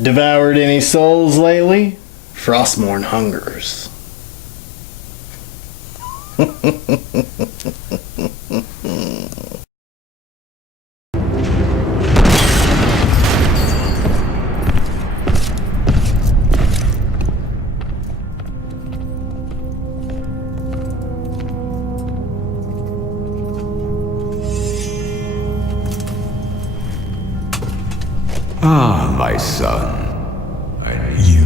Devoured any souls lately? Frostmourne hungers. Ah, my son. You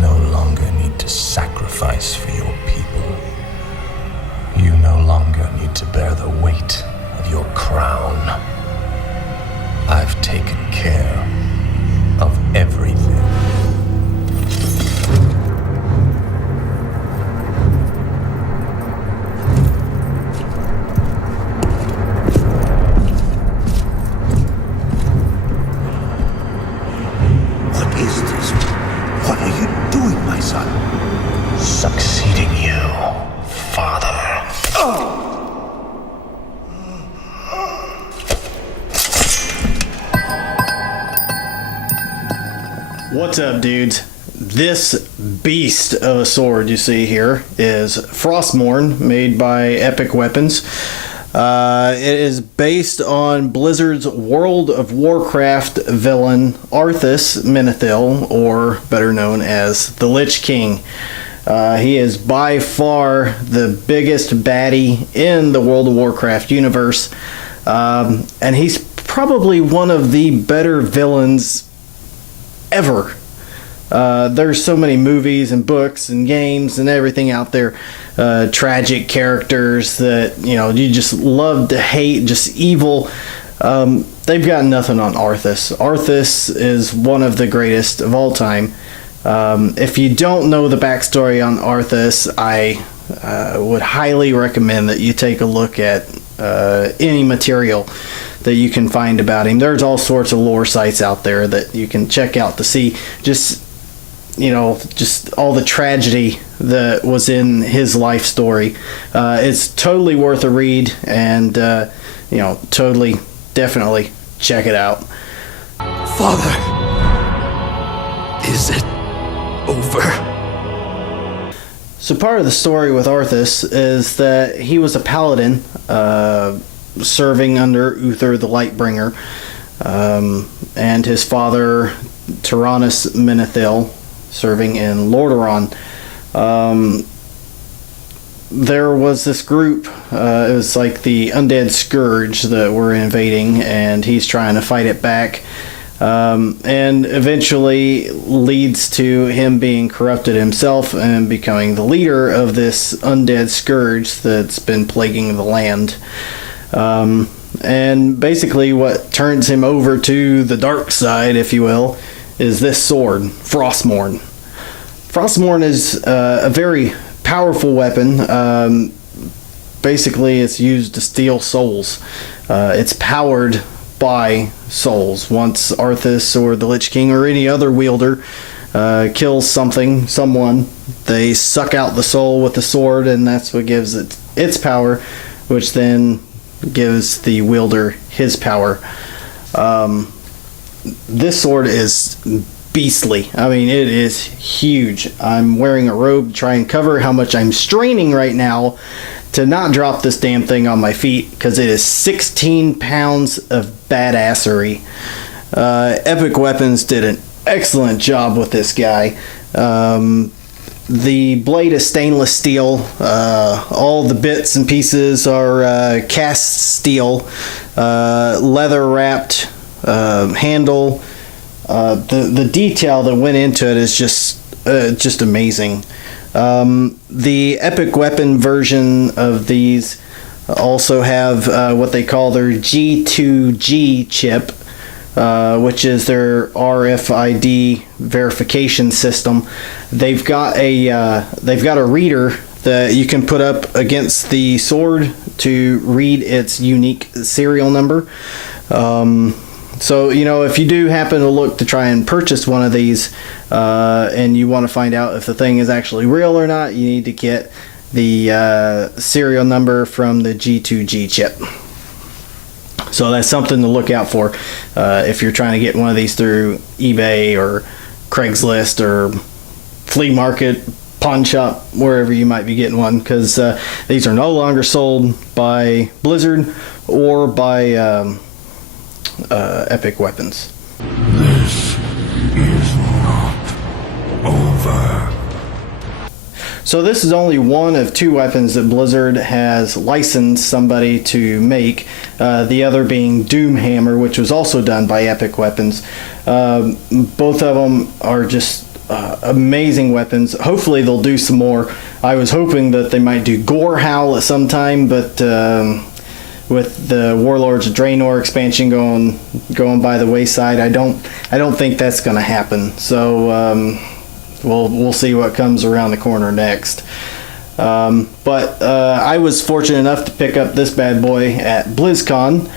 no longer need to sacrifice for your people. You no longer need to bear the weight of your crown. I've taken care of everything. What are you doing, my son? Succeeding you, father. What's up, dudes? This beast of a sword you see here is Frostmourne, made by Epic Weapons. It is based on Blizzard's World of Warcraft villain Arthas Menethil, or better known as the Lich King. He is by far the biggest baddie in the World of Warcraft universe, and he's probably one of the better villains ever. There's so many movies and books and games and everything out there, tragic characters that you just love to hate, just evil. They've got nothing on Arthas. Arthas is one of the greatest of all time. If you don't know the backstory on Arthas, I would highly recommend that you take a look at any material that you can find about him. There's all sorts of lore sites out there that you can check out to see just all the tragedy that was in his life story. It's totally worth a read, and totally, definitely check it out. Father, is it over? So part of the story with Arthas is that he was a paladin, serving under Uther the Lightbringer, and his father Arthas Menethil serving in Lordaeron. There was this group, it was like the Undead Scourge that were invading, and he's trying to fight it back, and eventually leads to him being corrupted himself and becoming the leader of this Undead Scourge that's been plaguing the land. And basically what turns him over to the dark side, if you will, is this sword, Frostmourne. Frostmourne is a very powerful weapon. Basically, it's used to steal souls. It's powered by souls. Once Arthas or the Lich King or any other wielder kills someone, they suck out the soul with the sword, and that's what gives it its power, which then gives the wielder his power. This sword is beastly. I mean, it is huge. I'm wearing a robe to try and cover how much I'm straining right now to not drop this damn thing on my feet, because it is 16 pounds of badassery. Epic Weapons did an excellent job with this guy. The blade is stainless steel. All the bits and pieces are cast steel, leather wrapped handle. The detail that went into it is just amazing. The Epic Weapon version of these also have what they call their G2G chip, which is their RFID verification system. They've got a reader that you can put up against the sword to read its unique serial number. So, if you do happen to look to try and purchase one of these, and you want to find out if the thing is actually real or not, you need to get the serial number from the G2G chip. So that's something to look out for if you're trying to get one of these through eBay or Craigslist or flea market, pawn shop, wherever you might be getting one, because these are no longer sold by Blizzard or by Epic Weapons. This is not over. So this is only one of 2 weapons that Blizzard has licensed somebody to make, the other being Doomhammer, which was also done by Epic Weapons. Both of them are just amazing weapons. Hopefully they'll do some more. I was hoping that they might do Gorehowl at some time, but with the Warlords of Draenor expansion going by the wayside, I don't think that's going to happen. So we'll see what comes around the corner next. But I was fortunate enough to pick up this bad boy at BlizzCon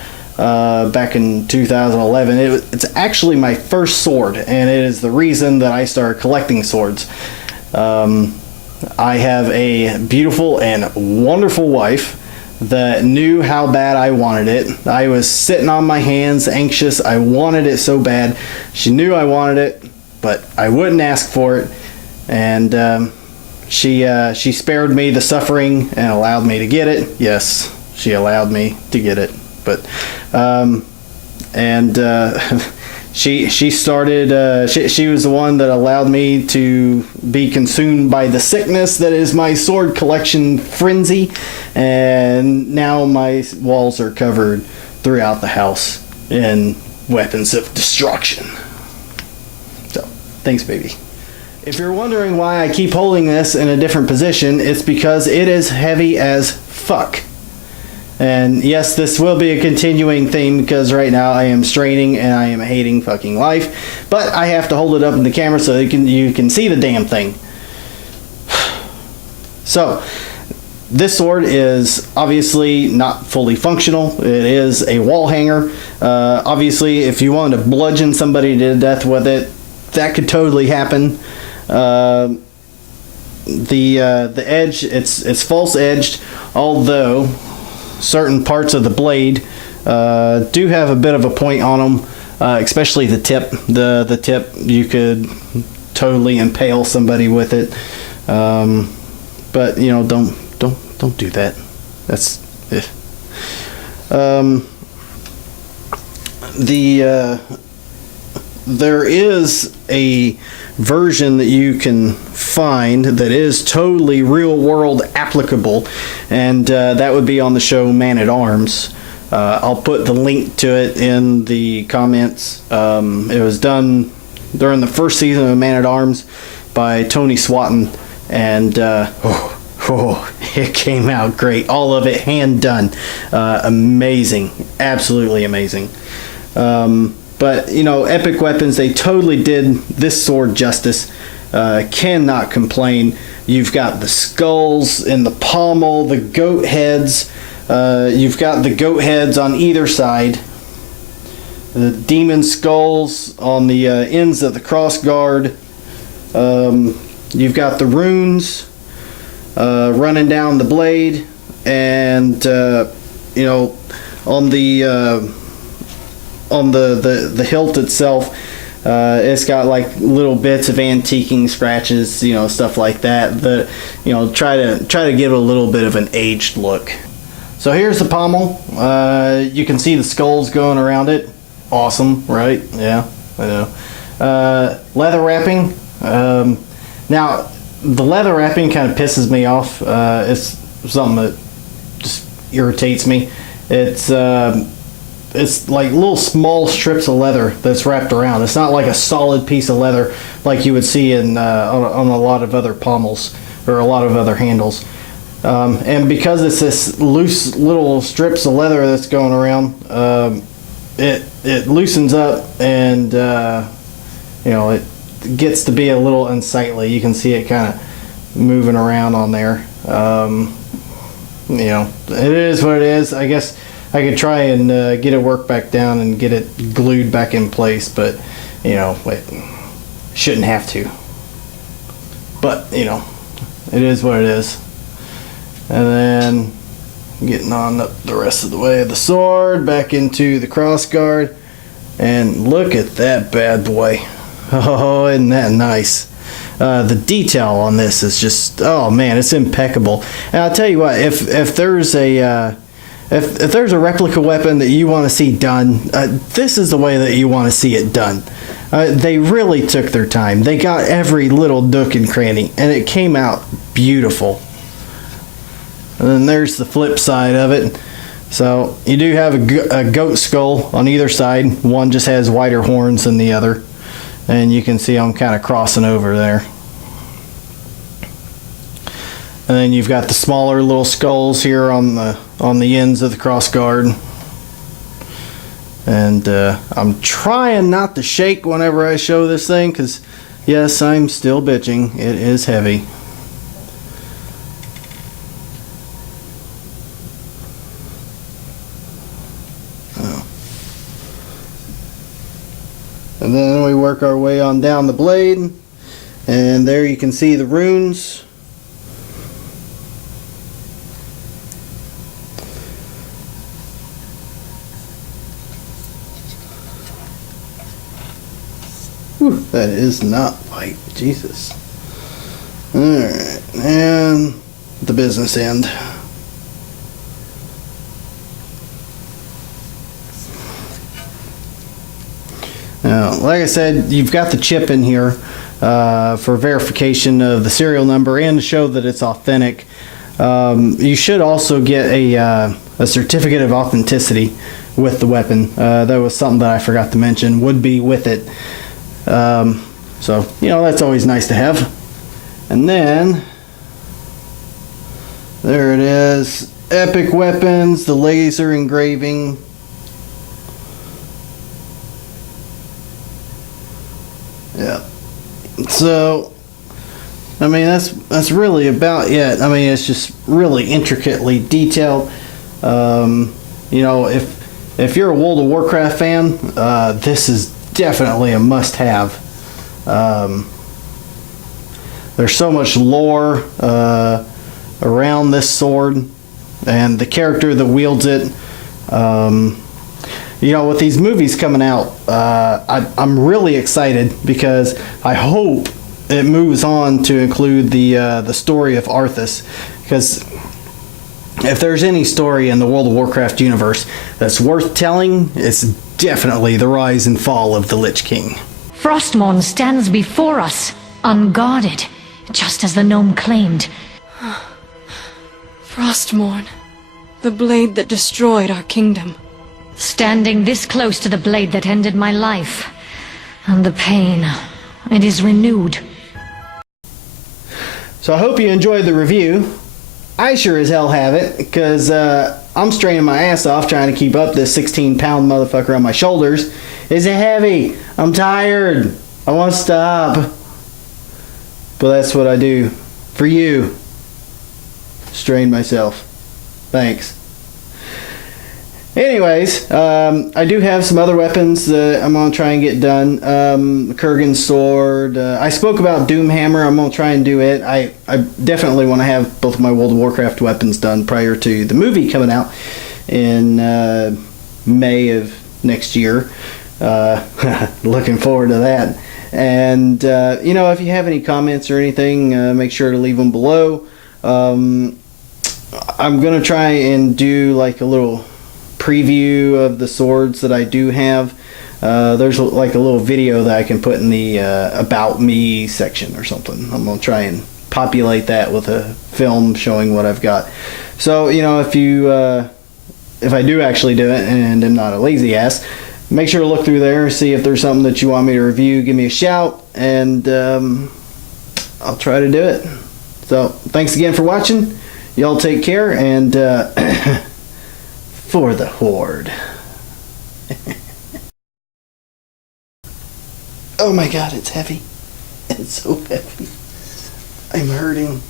back in 2011. It's actually my first sword, and it is the reason that I started collecting swords. I have a beautiful and wonderful wife that knew how bad I wanted it. I was sitting on my hands, anxious. I wanted it so bad. She knew I wanted it, but I wouldn't ask for it. And she spared me the suffering and allowed me to get it. Yes, she allowed me to get it. But she started. She was the one that allowed me to be consumed by the sickness that is my sword collection frenzy, and now my walls are covered throughout the house in weapons of destruction. So, thanks, baby. If you're wondering why I keep holding this in a different position, it's because it is heavy as fuck. And yes, this will be a continuing theme because right now I am straining and I am hating fucking life. But I have to hold it up in the camera so you can see the damn thing. So, this sword is obviously not fully functional. It is a wall hanger. Obviously, if you wanted to bludgeon somebody to death with it, that could totally happen. The edge, it's false edged, although certain parts of the blade do have a bit of a point on them, especially the tip. The tip, you could totally impale somebody with it, but you know, don't do that. That's there is a version that you can find that is totally real world applicable, and that would be on the show Man at Arms. I'll put the link to it in the comments. It was done during the first season of Man at Arms by Tony Swatton, and it came out great. All of it hand done. Amazing, absolutely amazing. But, you know, Epic Weapons, they totally did this sword justice. Cannot complain. You've got the skulls in the pommel, the goat heads. You've got the goat heads on either side. The demon skulls on the ends of the crossguard. You've got the runes running down the blade. And, you know, on the hilt itself, it's got like little bits of antiquing scratches, you know, stuff like that. That, you know, try to give it a little bit of an aged look. So here's the pommel. You can see the skulls going around it. Awesome, right? Yeah, I know. Leather wrapping. Now, the leather wrapping kind of pisses me off. It's something that just irritates me. It's like little small strips of leather that's wrapped around. It's not like a solid piece of leather like you would see on a lot of other pommels or a lot of other handles. And because it's this loose little strips of leather that's going around, it loosens up, and you know, it gets to be a little unsightly. You can see it kind of moving around on there. You know, it is what it is. I guess I could try and get it worked back down and get it glued back in place, but, you know, it shouldn't have to. But, you know, it is what it is. And then getting on up the rest of the way of the sword, back into the crossguard, and look at that bad boy. Oh, isn't that nice? The detail on this is just, oh man, it's impeccable. And I'll tell you what, if there's a if there's a replica weapon that you want to see done, this is the way that you want to see it done. They really took their time. They got every little nook and cranny, and it came out beautiful. And then there's the flip side of it. So you do have a goat skull on either side. One just has wider horns than the other. And you can see them kind of crossing over there. And then you've got the smaller little skulls here on the ends of the crossguard. And I'm trying not to shake whenever I show this thing, because yes, I'm still bitching. It is heavy. And then we work our way on down the blade, and there you can see the runes. Whew, that is not light, Jesus. Alright, and the business end. Now, like I said, you've got the chip in here for verification of the serial number and to show that it's authentic. You should also get a certificate of authenticity with the weapon. That was something that I forgot to mention, would be with it. So, you know, that's always nice to have. And then, there it is. Epic Weapons, the laser engraving. Yeah. So, I mean, that's really about it. I mean, it's just really intricately detailed. You know, if you're a World of Warcraft fan, this is definitely a must-have. There's so much lore around this sword and the character that wields it. You know, with these movies coming out, I'm really excited because I hope it moves on to include the story of Arthas, because if there's any story in the World of Warcraft universe that's worth telling, it's definitely the rise and fall of the Lich King. Frostmourne stands before us, unguarded, just as the gnome claimed. Frostmourne, the blade that destroyed our kingdom. Standing this close to the blade that ended my life, and the pain, it is renewed. So I hope you enjoyed the review. I sure as hell have it, because I'm straining my ass off trying to keep up this 16-pound motherfucker on my shoulders. Is it heavy? I'm tired. I want to stop. But that's what I do. For you. Strain myself. Thanks. Anyways, I do have some other weapons that I'm going to try and get done. Kurgan's sword. I spoke about Doomhammer. I'm going to try and do it. I definitely want to have both of my World of Warcraft weapons done prior to the movie coming out in May of next year. Looking forward to that. And, you know, if you have any comments or anything, make sure to leave them below. I'm going to try and do like a little preview of the swords that I do have. There's like a little video that I can put in the About Me section or something. I'm going to try and populate that with a film showing what I've got. So, you know, if I do actually do it and I'm not a lazy ass, make sure to look through there and see if there's something that you want me to review. Give me a shout, and I'll try to do it. So, thanks again for watching. Y'all take care, and for the Horde. Oh my god, it's heavy. It's so heavy. I'm hurting.